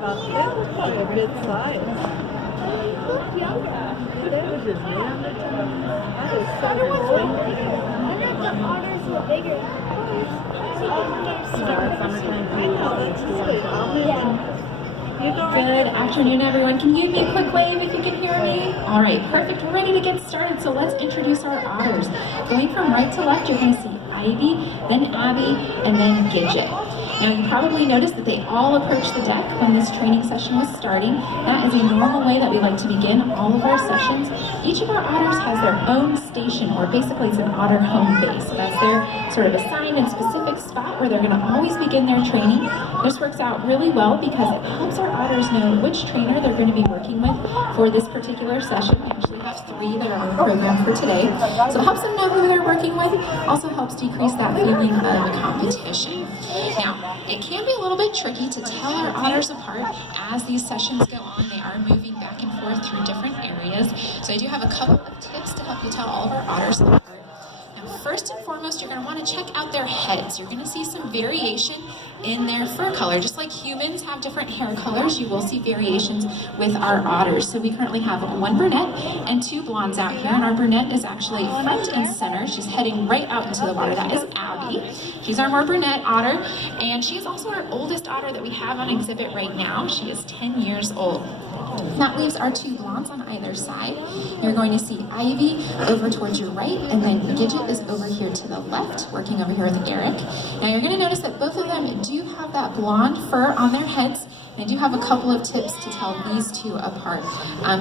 probably a good size. Look younger. This is Neanderthal. That is so Otter was cool. I thought the otters were bigger. Good afternoon, everyone. Can you give me a quick wave if you can hear me? All right, perfect. We're ready to get started. So let's introduce our otters. Going from right to left, you're going to see Ivy, then Abby, and then Gidget. Now, you probably noticed that they all approached the deck when this training session was starting. That is a normal way that we like to begin all of our sessions. Each of our otters has their own station, or basically it's an otter home base. So that's their sort of assigned and specific spot where they're going to always begin their training. This works out really well because it helps our otters know which trainer they're going to be working with for this particular session. We actually have 3 that are on the program for today. So it helps them know who they're working with. Also helps decrease that feeling of competition. Now, it can be a little bit tricky to tell our otters apart as these sessions go on. They are moving back and forth through different areas. So I do have a couple of tips to help you tell all of our otters apart. First and foremost, you're going to want to check out their heads. You're going to see some variation in their fur color. Just like humans have different hair colors, you will see variations with our otters. So we currently have 1 brunette and 2 blondes out here, and our brunette is actually front and center. She's heading right out into the water. That is Abby. She's our more brunette otter, and she is also our oldest otter that we have on exhibit right now. She is 10 years old. That leaves our 2 blondes on either side. You're going to see Ivy over towards your right, and then Gidget is over here to the left, working over here with Eric. Now you're going to notice that both of them do have that blonde fur on their heads. And I do have a couple of tips to tell these 2 apart.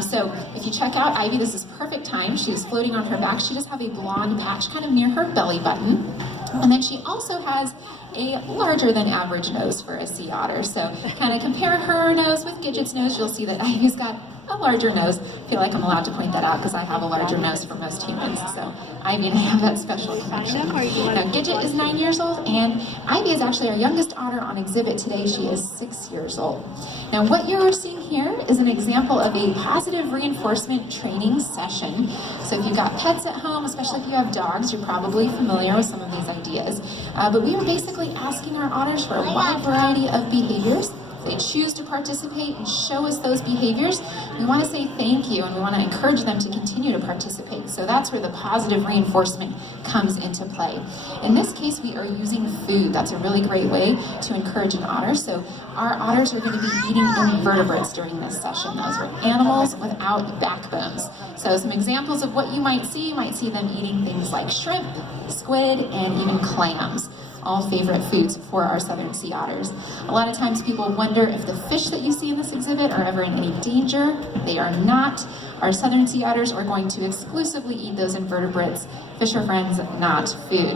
So if you check out Ivy, this is perfect time. She's floating on her back. She does have a blonde patch kind of near her belly button. And then she also has a larger than average nose for a sea otter. So kind of compare her nose with Gidget's nose, you'll see that Ivy's got a larger nose. I feel like I'm allowed to point that out because I have a larger nose for most humans. So Ivy and I have that special connection. Now Gidget is 9 years old, and Ivy is actually our youngest otter on exhibit today. She is 6 years old. Now what you're seeing here is an example of a positive reinforcement training session. So if you've got pets at home, especially if you have dogs, you're probably familiar with some of these ideas. But we are basically asking our otters for a wide variety of behaviors. If they choose to participate and show us those behaviors, we want to say thank you, and we want to encourage them to continue to participate. So that's where the positive reinforcement comes into play. In this case, we are using food. That's a really great way to encourage an otter. So our otters are going to be eating invertebrates during this session. Those are animals without backbones. So some examples of what you might see them eating things like shrimp, squid, and even clams. All favorite foods for our southern sea otters. A lot of times people wonder if the fish that you see in this exhibit are ever in any danger. They are not. Our southern sea otters are going to exclusively eat those invertebrates. Fish are friends, not food.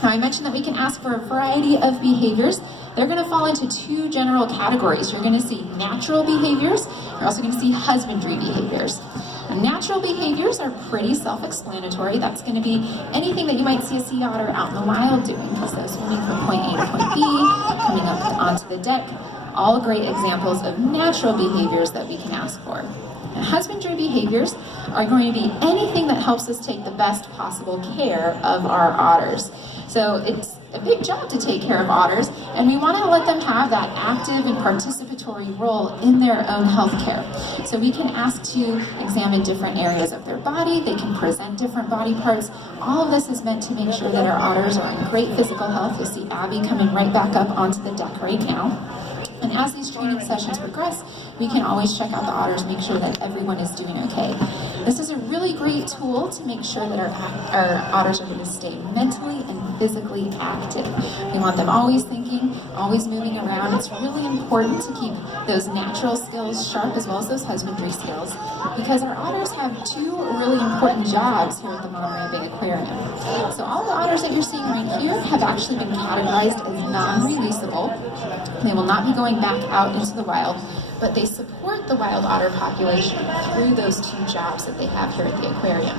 Now I mentioned that we can ask for a variety of behaviors. They're going to fall into 2 general categories. You're going to see natural behaviors. You're also going to see husbandry behaviors. Natural behaviors are pretty self-explanatory. That's going to be anything that you might see a sea otter out in the wild doing. So swimming from point A to point B, coming up onto the deck, all great examples of natural behaviors that we can ask for. And husbandry behaviors are going to be anything that helps us take the best possible care of our otters. So it's a big job to take care of otters, and we want to let them have that active and participatory role in their own health care. So we can ask to examine different areas of their body. They can present different body parts. All of this is meant to make sure that our otters are in great physical health. You'll see Abby coming right back up onto the deck right now. And as these training sessions progress, we can always check out the otters, make sure that everyone is doing okay. This is a really great tool to make sure that our otters are going to stay mentally and physically active. We want them always thinking, always moving around. It's really important to keep those natural skills sharp as well as those husbandry skills, because our otters have 2 really important jobs here at the Monterey Bay Aquarium. So all the otters that you're seeing right here have actually been categorized as non-releasable. They will not be going back out into the wild, but they support the wild otter population through those 2 jobs that they have here at the aquarium.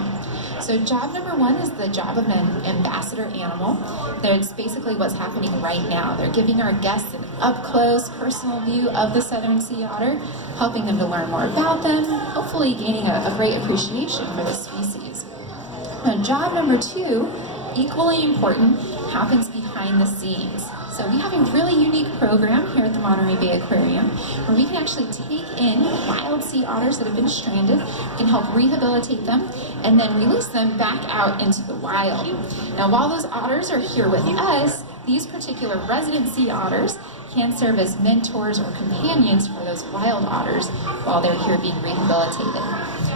So job number 1 is the job of an ambassador animal. That's basically what's happening right now. They're giving our guests an up-close, personal view of the southern sea otter, helping them to learn more about them, hopefully gaining a great appreciation for the species. Now, job number 2, equally important, happens behind the scenes. So we have a really unique program here at the Monterey Bay Aquarium where we can actually take in wild sea otters that have been stranded, we can help rehabilitate them, and then release them back out into the wild. Now while those otters are here with us, these particular resident sea otters can serve as mentors or companions for those wild otters while they're here being rehabilitated.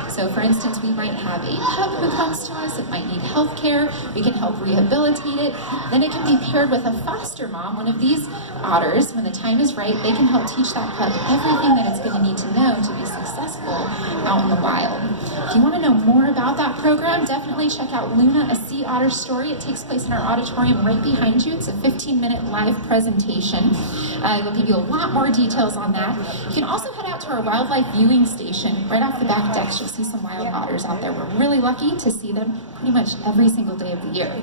So for instance, we might have a pup who comes to us that might need health care. We can help rehabilitate it. Then it can be paired with a foster mom, one of these otters. When the time is right, they can help teach that pup everything that it's going to need to know to be successful out in the wild. If you want to know more about that program, definitely check out Luna, a Sea Otter Story. It takes place in our auditorium right behind you. It's a 15-minute live presentation. It'll give you a lot more details on that. You can also head out to our wildlife viewing station right off the back decks. You'll see some wild otters out there. We're really lucky to see them pretty much every single day of the year.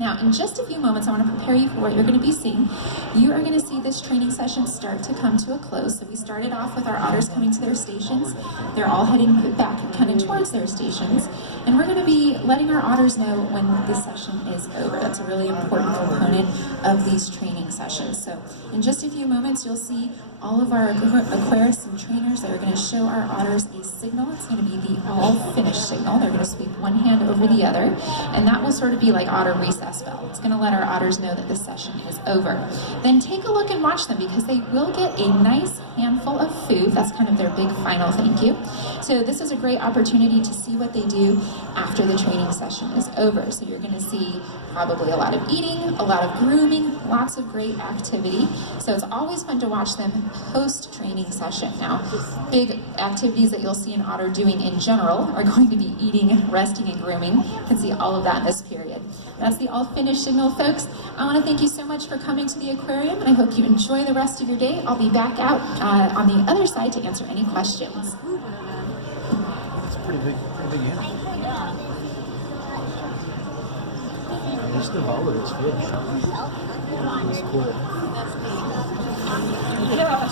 Now, in just a few moments, I want to prepare you for what you're going to be seeing. You are going to see this training session start to come to a close. So we started off with our otters coming to their stations. They're all heading back kind of towards their stations. And we're going to be letting our otters know when this session is over. That's a really important component of these training sessions. So in just a few moments, you'll see all of our aquarists and trainers that are going to show our otters a signal. It's going to be the all finished signal. They're going to sweep one hand over the other, and that will sort of be like otter recess bell. It's going to let our otters know that this session is over. Then take a look and watch them because they will get a nice handful of food. That's kind of their big final thank you. So this is a great opportunity to see what they do after the training session is over. So you're going to see probably a lot of eating, a lot of grooming, lots of great activity. So it's always fun to watch them post-training session. Now, big activities that you'll see an otter doing in general are going to be eating, resting, and grooming. You can see all of that in this period. That's the all finished signal, folks. I want to thank you so much for coming to the aquarium, and I hope you enjoy the rest of your day. I'll be back out on the other side to answer any questions. It's a pretty big animal. Just the ball of this fish. It's cool. Yeah.